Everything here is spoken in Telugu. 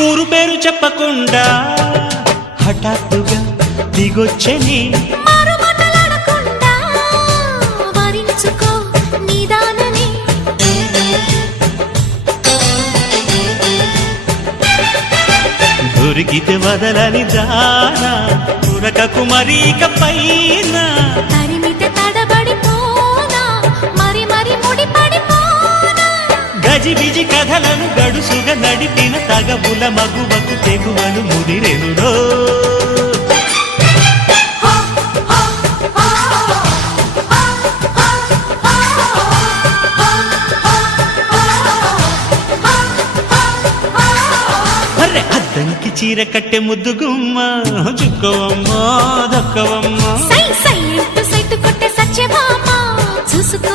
ఊరు పేరు చెప్పకుండా హఠాత్తుగా దిగొచ్చని దొరికితే వదలని దానా ఉరకకు మరీక పైన తరిమితే తడబడిపోనా మరి మరి ముడిపడిపోనా గజిబిజి కథలను గడుసుగా నడిపిన తగబుల మగువకు తెగువను ముదిరెనురో అద్దంకి చీర కట్టె ముద్దు గుమ్మ చుక్కవమ్మ దక్కవమ్మ సై సై కొట్టే సత్యభామ చూసుకో